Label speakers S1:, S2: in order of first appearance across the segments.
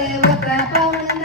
S1: Deva ప్రభవన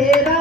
S1: carteira